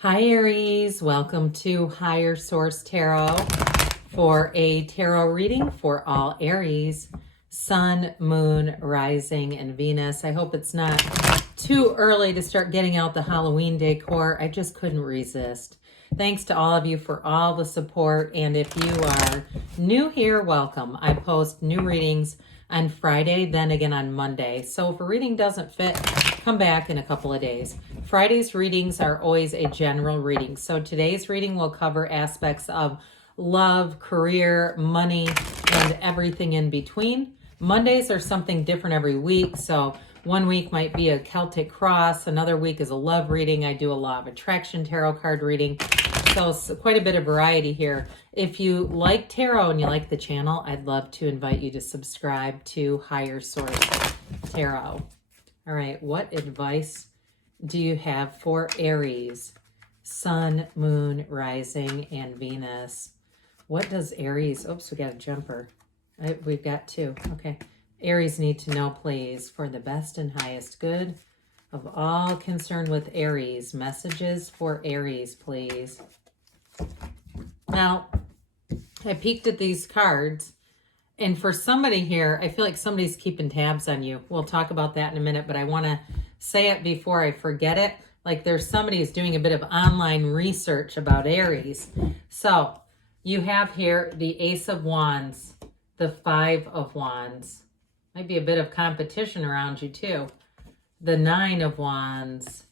Hi Aries, welcome to Higher Source Tarot for a tarot reading for all Aries, Sun, Moon, Rising, and Venus. I hope it's not too early to start getting out the Halloween decor. I just couldn't resist. Thanks to all of you for all the support, and if you are new here, welcome. I post new readings on Friday, then again on Monday. So if a reading doesn't fit, come back in a couple of days. Friday's readings are always a general reading. So today's reading will cover aspects of love, career, money, and everything in between. Mondays are something different every week. So one week might be a Celtic cross. Another week is a love reading. I do a law of attraction tarot card reading. So it's quite a bit of variety here. If you like tarot and you like the channel, I'd love to invite you to subscribe to Higher Source Tarot. All right, what advice do you have for Aries, Sun, Moon, Rising, and Venus? What does Aries, oops, we got a jumper. We've got two, okay. Aries need to know, please, for the best and highest good of all concerned with Aries. Messages for Aries, please. Now, I peeked at these cards, and for somebody here, I feel like somebody's keeping tabs on you. We'll talk about that in a minute, but I want to say it before I forget it. Like there's somebody who's doing a bit of online research about Aries. So you have here the Ace of Wands, the Five of Wands. Might be a bit of competition around you too. The Nine of Wands,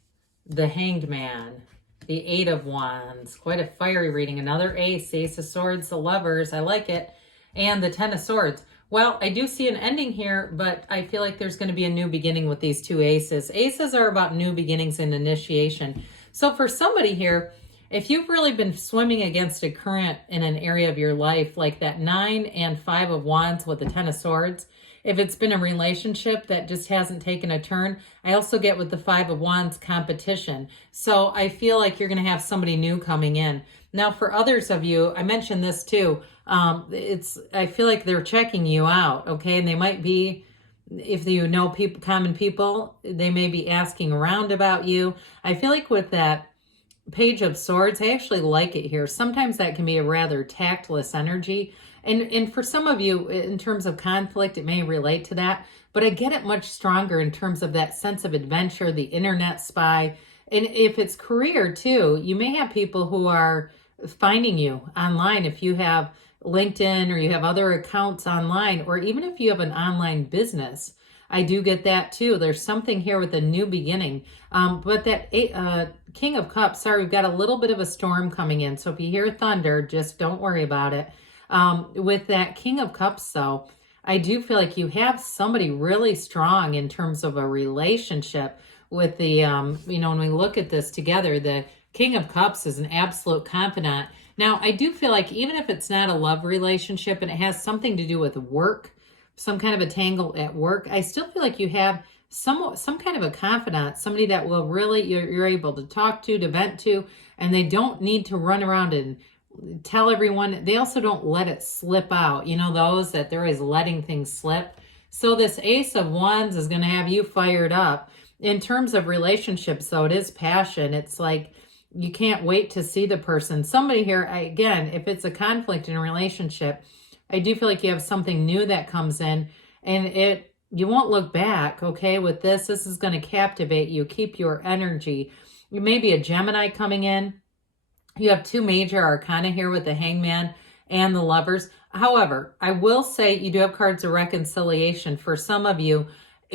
the Hanged Man, the Eight of Wands. Quite a fiery reading. Another ace, Ace of Swords, the Lovers. I like it. And the Ten of Swords. Well, I do see an ending here, but I feel like there's going to be a new beginning with these two aces. Aces are about new beginnings and initiation. So for somebody here, if you've really been swimming against a current in an area of your life, like that 9 and 5 of Wands with the 10 of Swords, if it's been a relationship that just hasn't taken a turn, I also get with the 5 of Wands competition. So I feel like you're going to have somebody new coming in. Now, for others of you, I mentioned this too. I feel like they're checking you out, okay? And they might be, if you know people, common people, they may be asking around about you. I feel like with that Page of Swords, I actually like it here. Sometimes that can be a rather tactless energy. And for some of you, in terms of conflict, it may relate to that. But I get it much stronger in terms of that sense of adventure, the internet spy. And if it's career too, you may have people who are finding you online. If you have LinkedIn or you have other accounts online, or even if you have an online business, I do get that too. There's something here with a new beginning. But that King of Cups, sorry, we've got a little bit of a storm coming in. So if you hear thunder, just don't worry about it. With that King of Cups, though, I do feel like you have somebody really strong in terms of a relationship with the, when we look at this together, the King of Cups is an absolute confidant. Now, I do feel like even if it's not a love relationship and it has something to do with work, some kind of a tangle at work, I still feel like you have some kind of a confidant, somebody that will really, you're able to talk to vent to, and they don't need to run around and tell everyone. They also don't let it slip out. You know, those that they're always letting things slip. So this Ace of Wands is going to have you fired up. In terms of relationships, though, it is passion. It's like you can't wait to see the person. Somebody here, again, if it's a conflict in a relationship, I do feel like you have something new that comes in, and you won't look back, okay? With this is going to captivate you, keep your energy. You may be a Gemini coming in. You have two major arcana here with the Hangman and the Lovers. However, I will say you do have cards of reconciliation for some of you,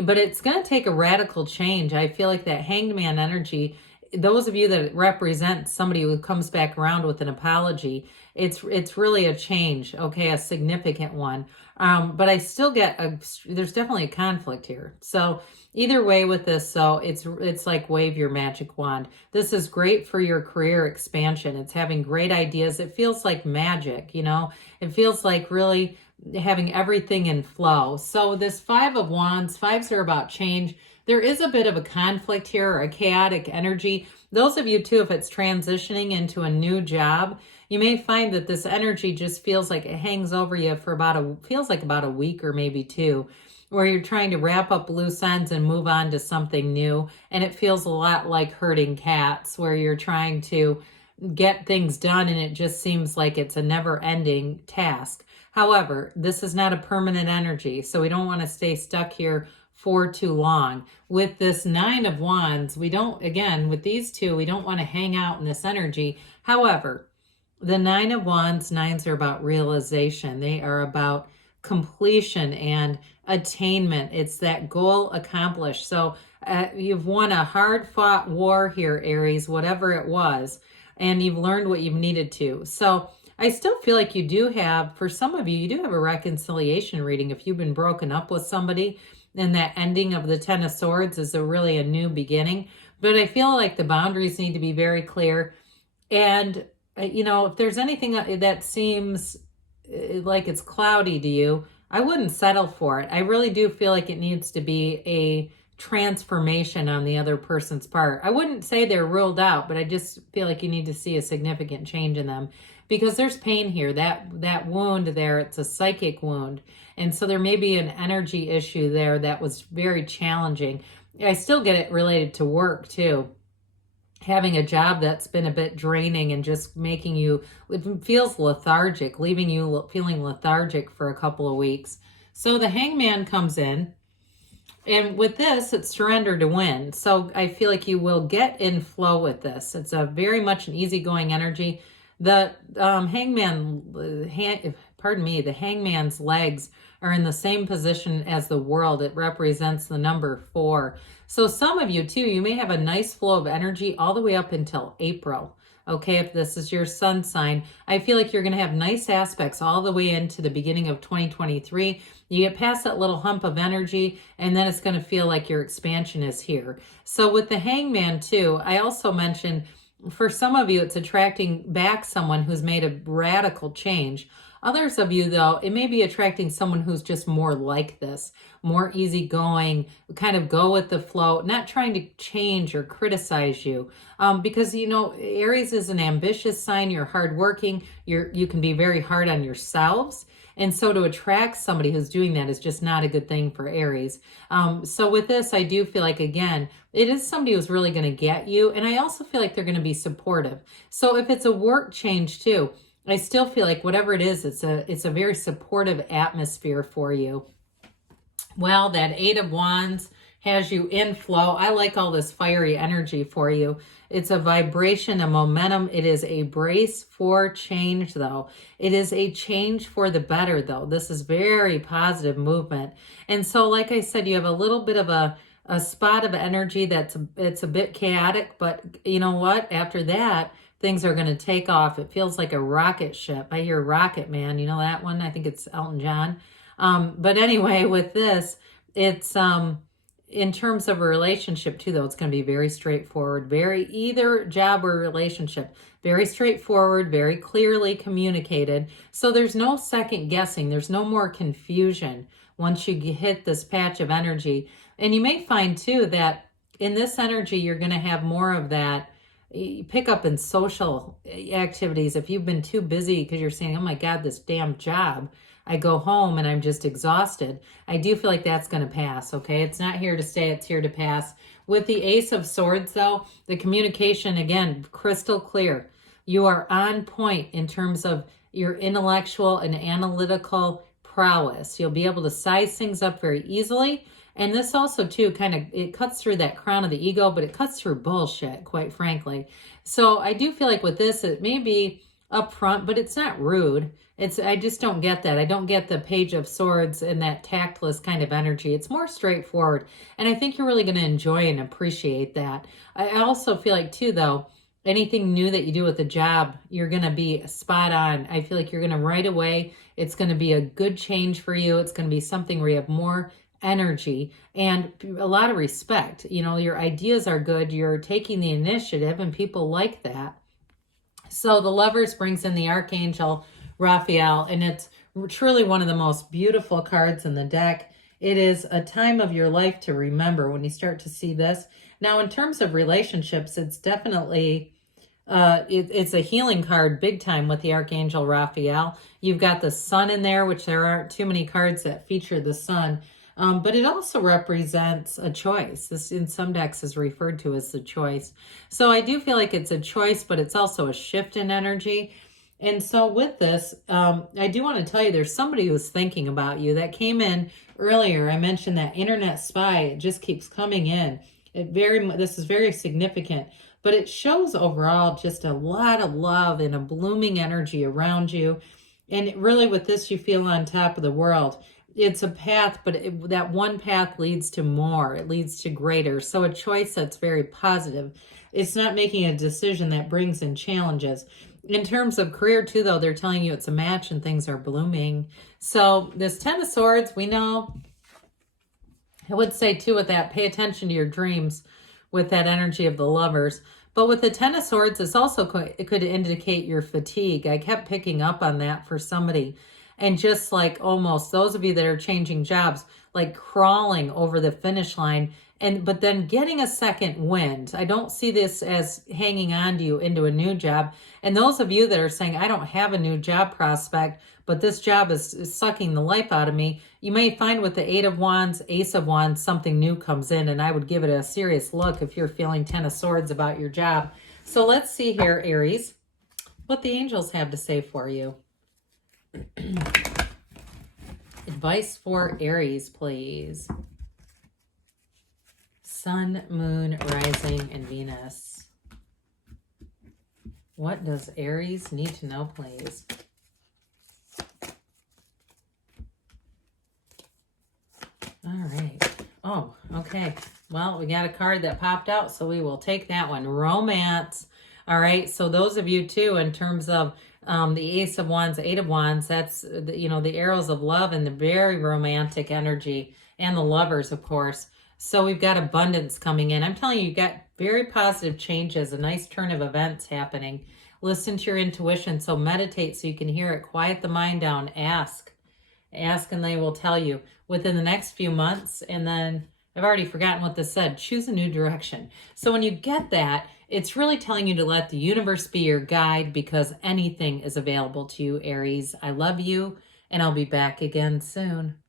but it's going to take a radical change. I feel like that Hanged Man energy, those of you that represent somebody who comes back around with an apology, it's really a change, okay, a significant one. But I still get there's definitely a conflict here. So either way with this, so it's like wave your magic wand. This is great for your career expansion. It's having great ideas. It feels like magic, you know. It feels like really having everything in flow. So this Five of Wands, fives are about change. There is a bit of a conflict here, or a chaotic energy. Those of you too, if it's transitioning into a new job, you may find that this energy just feels like it hangs over you for feels like about a week or maybe two. where you're trying to wrap up loose ends and move on to something new. And it feels a lot like herding cats, where you're trying to get things done and it just seems like it's a never-ending task. However, this is not a permanent energy, so we don't want to stay stuck here for too long. With this Nine of Wands, we don't, again, with these two, we don't want to hang out in this energy. However, the Nine of Wands, nines are about realization. They are about completion and attainment. It's that goal accomplished. So you've won a hard-fought war here, Aries, whatever it was, and you've learned what you've needed to. So I still feel like you do have, for some of you, you do have a reconciliation reading. If you've been broken up with somebody, and that ending of the Ten of Swords is really a new beginning. But I feel like the boundaries need to be very clear. And, you know, if there's anything that seems like it's cloudy to you, I wouldn't settle for it. I really do feel like it needs to be a transformation on the other person's part. I wouldn't say they're ruled out, but I just feel like you need to see a significant change in them, because there's pain here. That wound there, it's a psychic wound. And so there may be an energy issue there that was very challenging. I still get it related to work too. Having a job that's been a bit draining and just making you, it feels lethargic, leaving you feeling lethargic for a couple of weeks. So the Hangman comes in. And with this, it's surrender to win. So I feel like you will get in flow with this. It's a very much an easygoing energy. The the Hangman's legs are in the same position as the world. It represents the number 4. So some of you too, you may have a nice flow of energy all the way up until April. Okay, if this is your sun sign, I feel like you're going to have nice aspects all the way into the beginning of 2023. You get past that little hump of energy, and then it's going to feel like your expansion is here. So with the Hangman too, I also mentioned for some of you, it's attracting back someone who's made a radical change. Others of you, though, it may be attracting someone who's just more like this, more easygoing, kind of go with the flow, not trying to change or criticize you. Because, you know, Aries is an ambitious sign. You're hardworking. You can be very hard on yourselves. And so to attract somebody who's doing that is just not a good thing for Aries. So with this, I do feel like, again, it is somebody who's really going to get you. And I also feel like they're going to be supportive. So if it's a work change too, I still feel like whatever it is, it's a very supportive atmosphere for you. Well, that Eight of Wands has you in flow. I like all this fiery energy for you. It's a vibration, a momentum. It is a brace for change, though. It is a change for the better, though. This is very positive movement. And so, like I said, you have a little bit of a spot of energy it's a bit chaotic, but you know what? After that, things are going to take off. It feels like a rocket ship. I hear Rocket Man. You know that one? I think it's Elton John. But anyway, with this, it's in terms of a relationship too, though, it's going to be very straightforward. Either job or relationship. Very straightforward, very clearly communicated. So there's no second guessing. There's no more confusion once you hit this patch of energy. And you may find too that in this energy, you're going to have more of that pick up in social activities. If you've been too busy because you're saying, oh my God, this damn job, I go home and I'm just exhausted. I do feel like that's going to pass, okay? It's not here to stay, it's here to pass. With the Ace of Swords, though, the communication, again, crystal clear. You are on point in terms of your intellectual and analytical prowess. You'll be able to size things up very easily. And this also, too, it cuts through that crown of the ego, but it cuts through bullshit, quite frankly. So I do feel like with this, it may be upfront, but it's not rude. I just don't get that. I don't get the Page of Swords and that tactless kind of energy. It's more straightforward. And I think you're really going to enjoy and appreciate that. I also feel like, too, though, anything new that you do with the job, you're going to be spot on. I feel like you're going to right away. It's going to be a good change for you. It's going to be something where you have more energy and a lot of respect. You know, your ideas are good. You're taking the initiative and people like that. So the Lovers brings in the Archangel Raphael, and it's truly one of the most beautiful cards in the deck. It is a time of your life to remember when you start to see this. Now, in terms of relationships, it's definitely it's a healing card big time with the Archangel Raphael. You've got the sun in there, which there aren't too many cards that feature the sun. But it also represents a choice. This in some decks is referred to as the choice. So I do feel like it's a choice, but it's also a shift in energy. And so with this, I do want to tell you there's somebody who's thinking about you that came in earlier. I mentioned that internet spy. It just keeps coming in. This is very significant, but it shows overall just a lot of love and a blooming energy around you. And really with this, you feel on top of the world. It's a path, but that one path leads to more. It leads to greater. So a choice that's very positive. It's not making a decision that brings in challenges. In terms of career too, though, they're telling you it's a match and things are blooming. So this Ten of Swords, we know, I would say too with that, pay attention to your dreams with that energy of the Lovers. But with the Ten of Swords, it could indicate your fatigue. I kept picking up on that for somebody. And just like almost those of you that are changing jobs, like crawling over the finish line, but then getting a second wind. I don't see this as hanging on to you into a new job. And those of you that are saying, I don't have a new job prospect, but this job is sucking the life out of me, you may find with the Eight of Wands, Ace of Wands, something new comes in, and I would give it a serious look if you're feeling Ten of Swords about your job. So let's see here, Aries, what the angels have to say for you. Advice for Aries, please. Sun, Moon, Rising, and Venus. What does Aries need to know, please? All right. Oh, okay. Well, we got a card that popped out, so we will take that one. Romance. All right. So those of you, too, in terms of the Ace of Wands, Eight of Wands, that's, the arrows of love and the very romantic energy, and the Lovers, of course. So we've got abundance coming in. I'm telling you, you got very positive changes, a nice turn of events happening. Listen to your intuition. So meditate so you can hear it. Quiet the mind down. Ask and they will tell you within the next few months. And then I've already forgotten what this said. Choose a new direction. So when you get that, it's really telling you to let the universe be your guide, because anything is available to you, Aries. I love you, and I'll be back again soon.